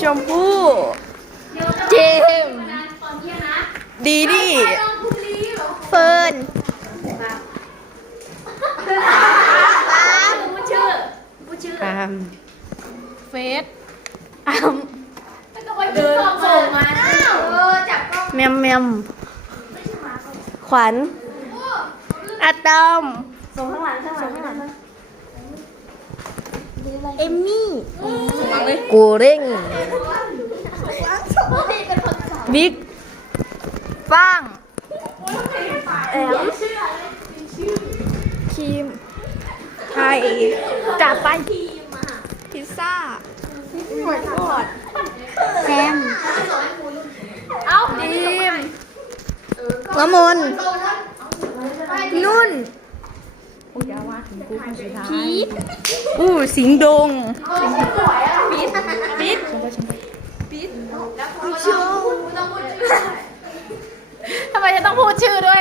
ชมพู่เจมส์ดีดีเฟิร์นอามเฟสอามแมมแมมขวัญอะตอมเอมมี่กูเร่งบิ๊กฟ้างแอมทีมไทยจับไปพิซซ่าแซมดีมละมนนุ่นพีทสิงห์ดงพีททำไมจะต้องพูดชื่อด้วย